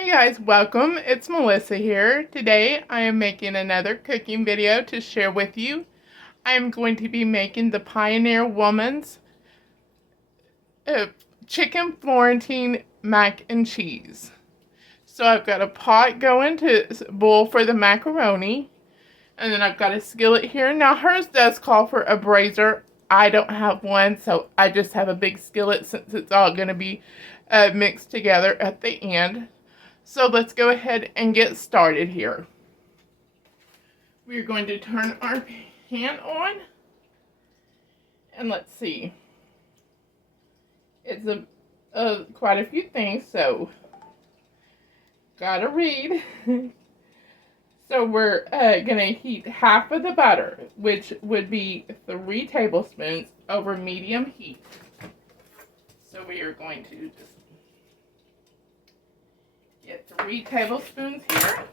Hey guys, welcome. It's Melissa here. Today I am making another cooking video to share with you. I am going to be making the Pioneer Woman's chicken Florentine mac and cheese. So I've got a pot going to boil for the macaroni, and then I've got a skillet here. Now hers does call for a brazier. I don't have one, so I just have a big skillet since it's all going to be mixed together at the end. So let's go ahead and get started here. We're going to turn our pan on, and let's see. It's quite a few things, so gotta read. So we're gonna heat half of the butter, which would be 3 tablespoons over medium heat. So we are going to just get 3 tablespoons here.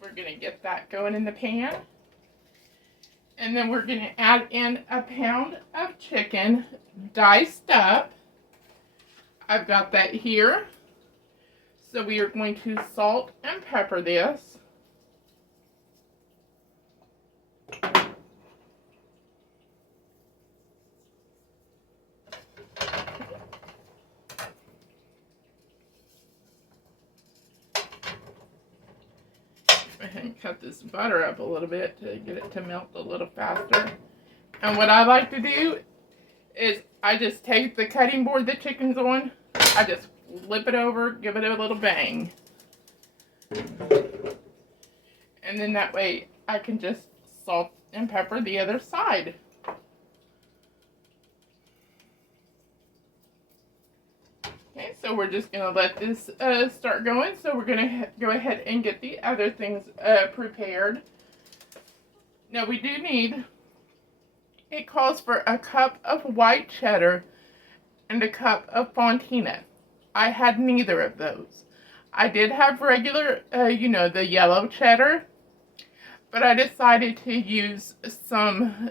We're going to get that going in the pan. And then we're going to add in a pound of chicken diced up. I've got that here. So we are going to salt and pepper this. And cut this butter up a little bit to get it to melt a little faster. And what I like to do is I just take the cutting board the chicken's on, I just flip it over, give it a little bang. And then that way I can just salt and pepper the other side. Okay, so we're just going to let this start going. So we're going to go ahead and get the other things prepared. Now we do need, it calls for a cup of white cheddar and a cup of fontina. I had neither of those. I did have regular, the yellow cheddar, but I decided to use some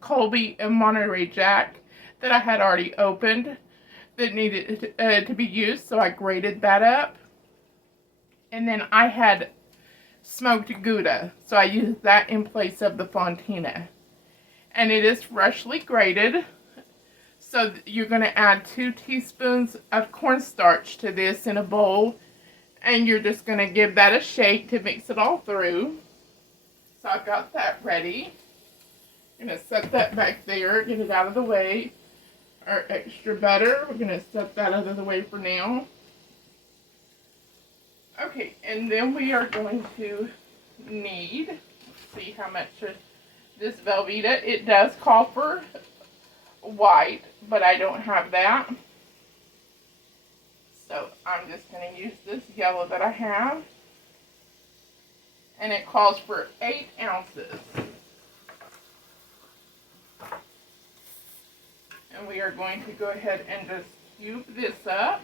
Colby and Monterey Jack that I had already opened that needed to be used, so I grated that up. And then I had smoked Gouda, so I used that in place of the fontina. And it is freshly grated, so you're going to add 2 teaspoons of cornstarch to this in a bowl, and you're just going to give that a shake to mix it all through. So I've got that ready. I'm going to set that back there, get it out of the way. Our extra butter, we're going to set that out of the way for now. Okay, and then we are going to need, let's see how much this Velveeta, it does call for white, but I don't have that. So I'm just going to use this yellow that I have. And it calls for 8 ounces. And we are going to go ahead and just cube this up.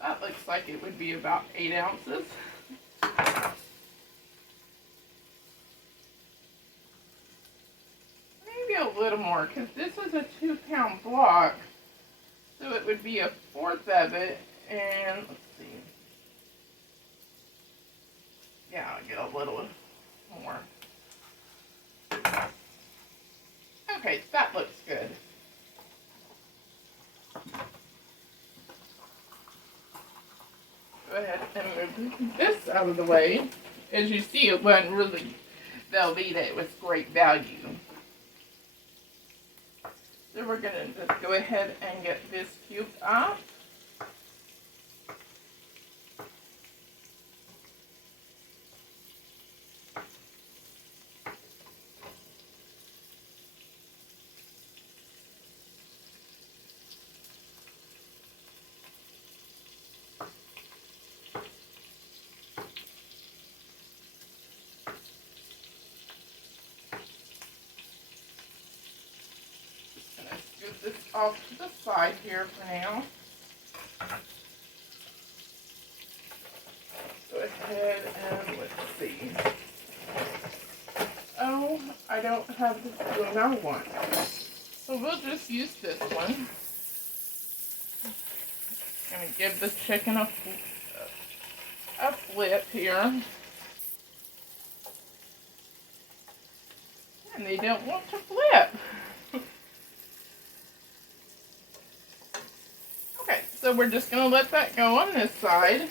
That looks like it would be about 8 ounces. Maybe a little more, because this is a 2-pound block. So it would be 1/4 of it. And let's see. Yeah, I'll get a little more. Okay, that looks good. Go ahead and move this out of the way. As you see, it wasn't really Velveeta, it was great value. So we're going to just go ahead and get this cubed up. Scoop this off to the side here for now. Go ahead and let's see. Oh, I don't have the spoon I want. So we'll just use this one. Gonna give the chicken a flip here. And they don't want to flip. Okay, so we're just gonna let that go on this side.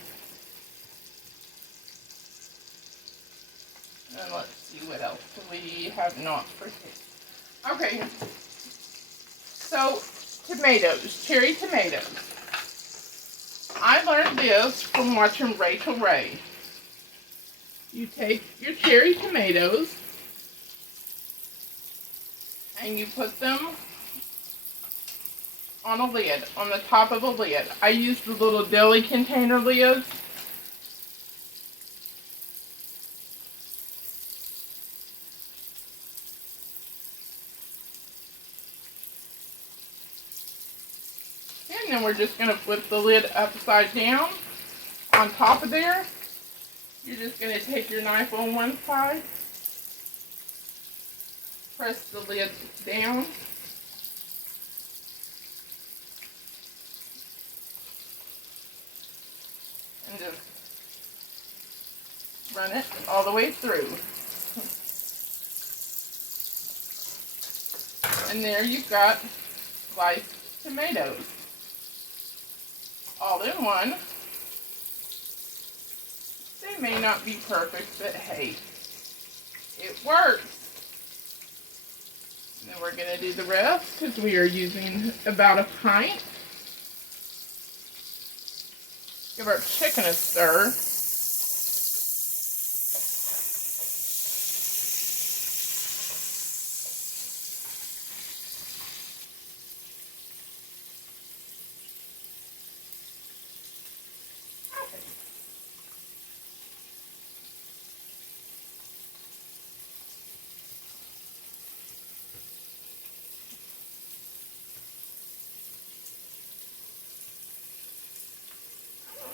And let's see what else we have not prepared. Okay, so tomatoes, cherry tomatoes. I learned this from watching Rachel Ray. You take your cherry tomatoes and you put them on a lid, on the top of a lid. I use the little deli container lids. And then we're just going to flip the lid upside down on top of there. You're just going to take your knife on one side, press the lid down, and just run it all the way through. And there you've got sliced tomatoes, all in one. They may not be perfect, but hey, it works. And then we're going to do the rest because we are using about a pint. Give our chicken a stir.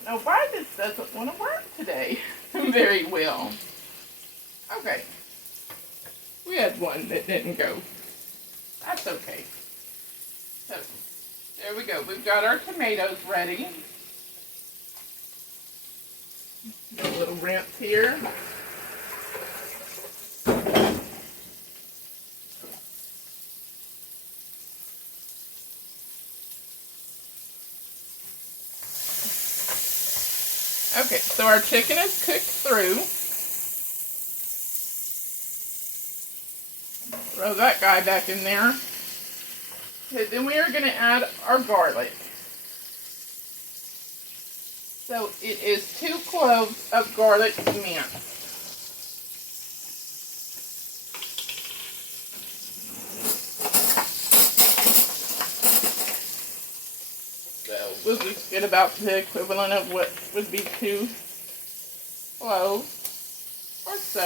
Now, why this doesn't want to work today very well. Okay. We had one that didn't go. That's okay. So, there we go. We've got our tomatoes ready. A little rinse here. Okay, so our chicken is cooked through. Throw that guy back in there. Okay, then we are going to add our garlic. So it is 2 cloves of garlic minced. We'll just get about the equivalent of what would be 2 cloves or so.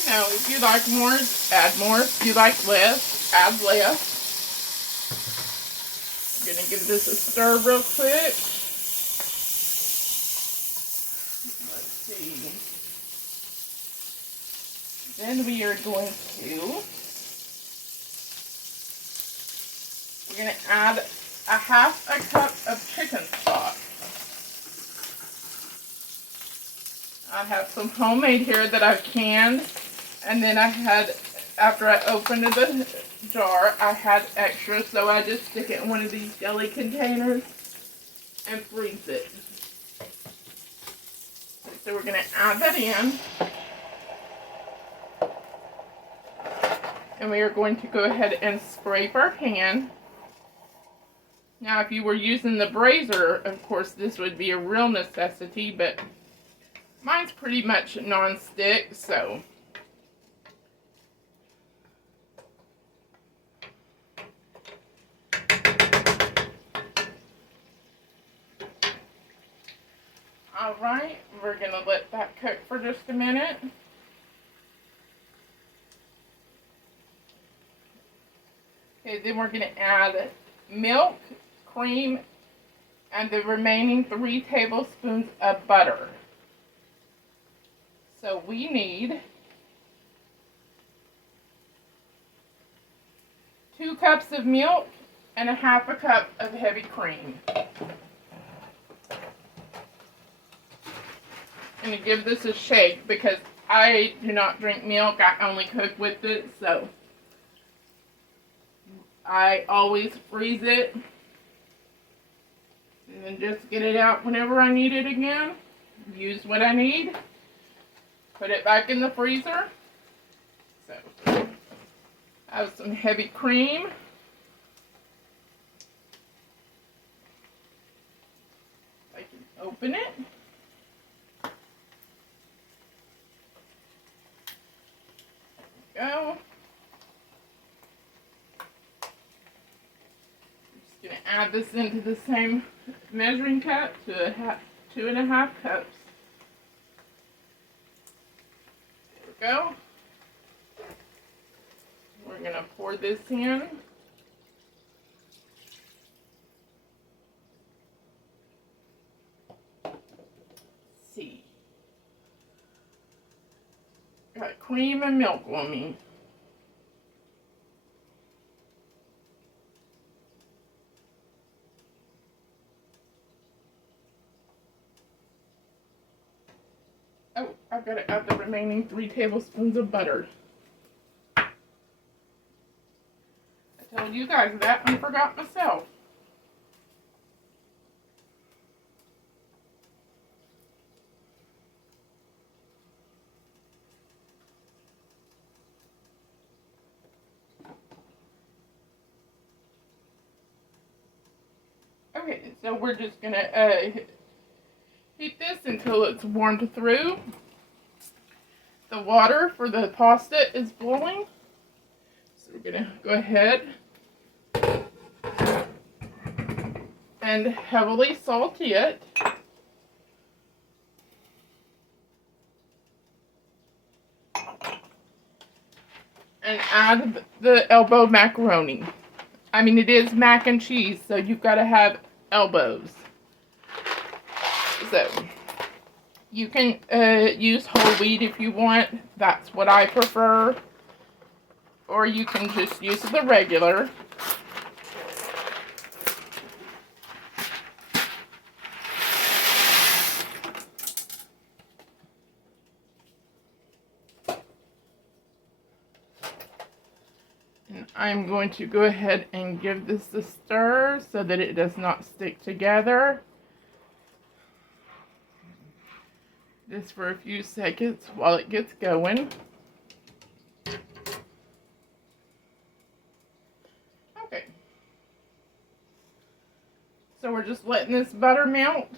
You know, if you like more, add more. If you like less, add less. I'm going to give this a stir real quick. Let's see. Then we are going to add a half a cup of chicken stock. I have some homemade here that I've canned, and then I had, after I opened the jar, I had extra, so I just stick it in one of these deli containers and freeze it. So we're going to add that in, and we are going to go ahead and scrape our pan. Now, if you were using the brazier, of course, this would be a real necessity, but mine's pretty much non-stick, so. Alright, we're going to let that cook for just a minute. Okay, then we're going to add milk, cream, and the remaining 3 tablespoons of butter. So we need 2 cups of milk and a half a cup of heavy cream. I'm going to give this a shake because I do not drink milk. I only cook with it, so I always freeze it and then just get it out whenever I need it again. Use what I need. Put it back in the freezer. So, I have some heavy cream. I can open it. There we go. I'm just going to add this into the same measuring cup to 2.5 cups. There we go. We're going to pour this in. Let's see. Got cream and milk on me. Oh, I've got to add the remaining 3 tablespoons of butter. I told you guys that and forgot myself. Okay, so we're just going to heat this until it's warmed through. The water for the pasta is boiling. So we're going to go ahead and heavily saute it. And add the elbow macaroni. I mean, it is mac and cheese, so you've got to have elbows. So, you can use whole wheat if you want. That's what I prefer. Or you can just use the regular. And I'm going to go ahead and give this a stir so that it does not stick together. Just for a few seconds while it gets going. Okay. So we're just letting this butter melt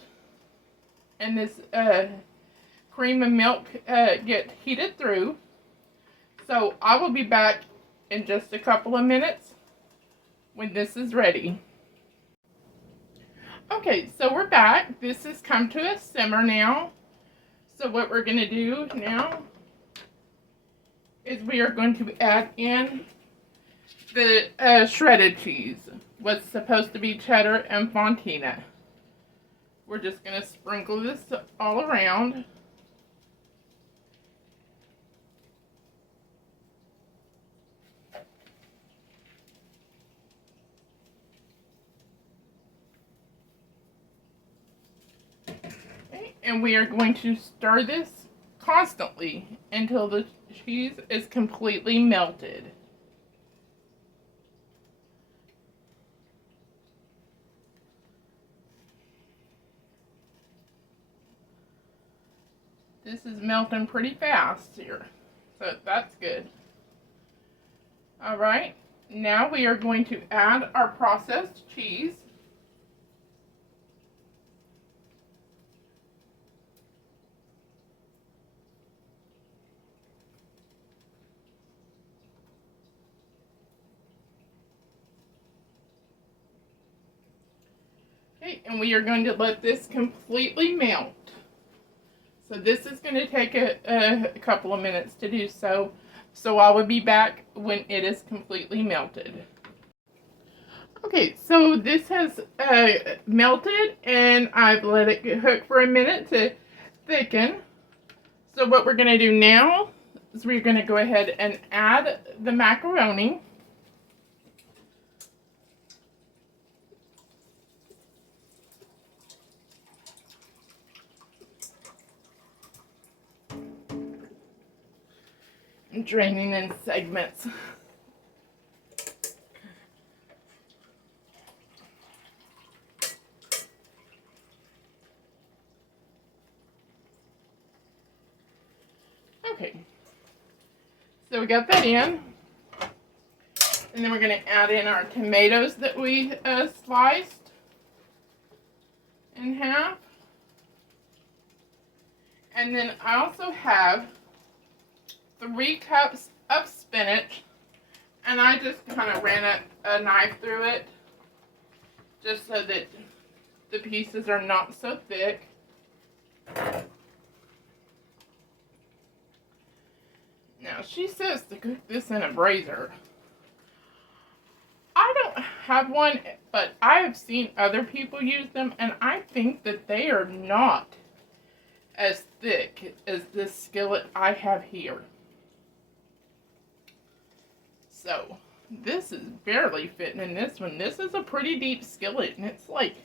and this cream and milk get heated through. So I will be back in just a couple of minutes when this is ready. Okay, so we're back. This has come to a simmer now. So what we're going to do now is we are going to add in the shredded cheese. What's supposed to be cheddar and fontina. We're just going to sprinkle this all around. And we are going to stir this constantly until the cheese is completely melted. This is melting pretty fast here, so that's good. All right, now we are going to add our processed cheese. Okay, and we are going to let this completely melt. So this is going to take a couple of minutes to do so. So I will be back when it is completely melted. Okay, so this has melted and I've let it cook for a minute to thicken. So what we're going to do now is we're going to go ahead and add the macaroni. draining in segments. Okay, so we got that in, and then we're going to add in our tomatoes that we sliced in half. And then I also have 3 cups of spinach, and I just kind of ran a knife through it just so that the pieces are not so thick. Now she says to cook this in a brazier. I don't have one, but I have seen other people use them, and I think that they are not as thick as this skillet I have here. So this is barely fitting in this one. This is a pretty deep skillet, and it's like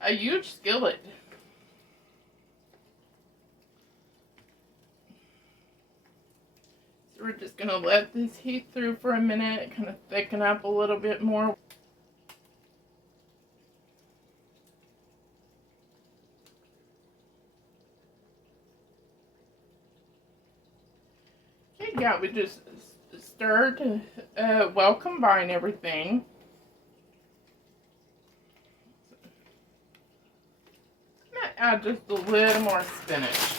a huge skillet. So we're just gonna let this heat through for a minute, kind of thicken up a little bit more. Okay, yeah, we just stir to well combine everything. I'm gonna add just a little more spinach.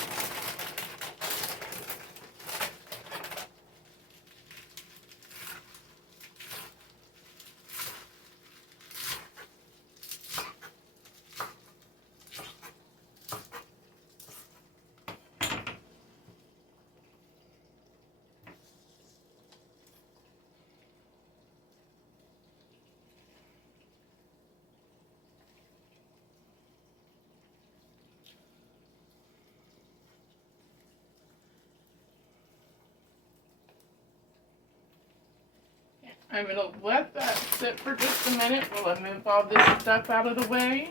I'm going to let that sit for just a minute while I move all this stuff out of the way.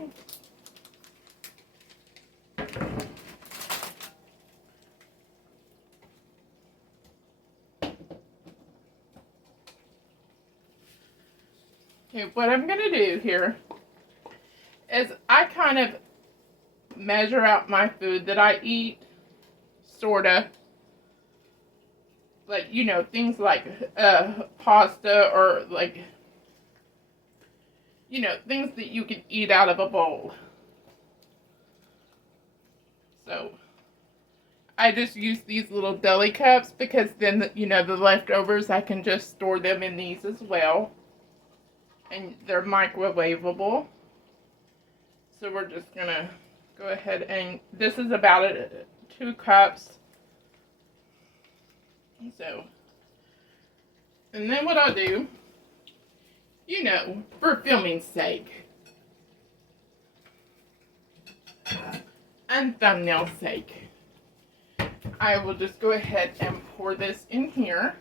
Okay, what I'm going to do here is I kind of measure out my food that I eat, sort of. Like, you know, things like pasta or like, you know, things that you can eat out of a bowl. So I just use these little deli cups because then, you know, the leftovers, I can just store them in these as well. And they're microwavable. So we're just going to go ahead and, this is about 2 cups. So, and then what I'll do, you know, for filming's sake, and thumbnail's sake, I will just go ahead and pour this in here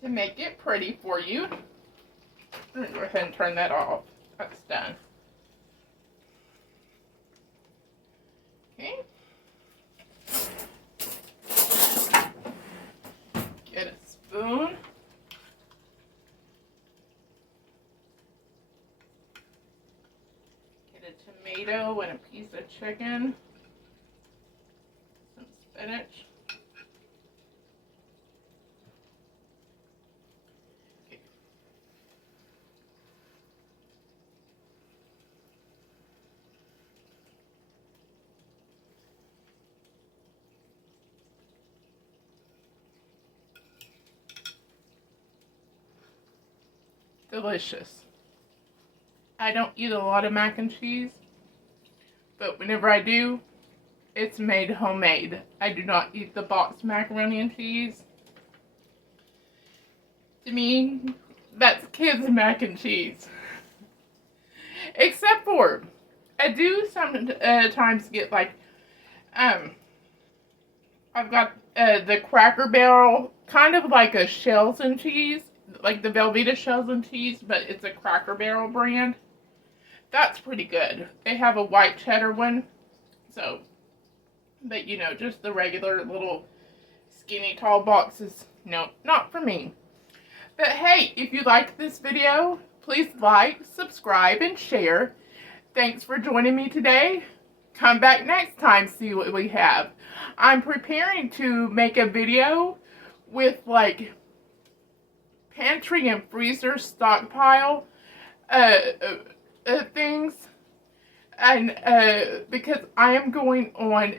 to make it pretty for you. I'm going to go ahead and turn that off. That's done. Okay. Get a spoon. Get a tomato and a piece of chicken. Some spinach. Okay. Delicious. I don't eat a lot of mac and cheese, but whenever I do, it's made homemade. I do not eat the boxed macaroni and cheese. To me, that's kids' mac and cheese. Except for, I do sometimes get like, I've got the Cracker Barrel, kind of like a shells and cheese, like the Velveeta shells and cheese, but it's a Cracker Barrel brand. That's pretty good. They have a white cheddar one, so, but you know, just the regular little skinny tall boxes. No, not for me. But hey, if you liked this video, please like, subscribe, and share. Thanks for joining me today. Come back next time, see what we have. I'm preparing to make a video with like pantry and freezer stockpile things. And because I am going on,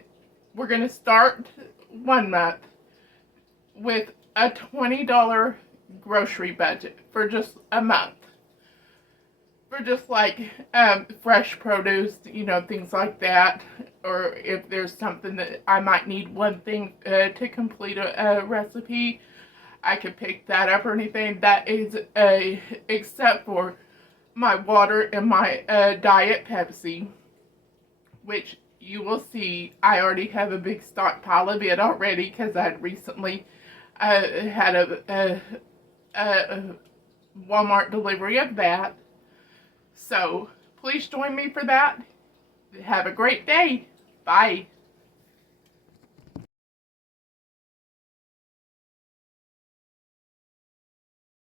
we're going to start 1 month with a $20 grocery budget for just a month. For just like fresh produce, you know, things like that. Or if there's something that I might need one thing to complete a recipe, I could pick that up or anything. That is except for my water and my Diet Pepsi, which you will see I already have a big stockpile of it already because I had recently had a Walmart delivery of that. So please join me for that. Have a great day. Bye.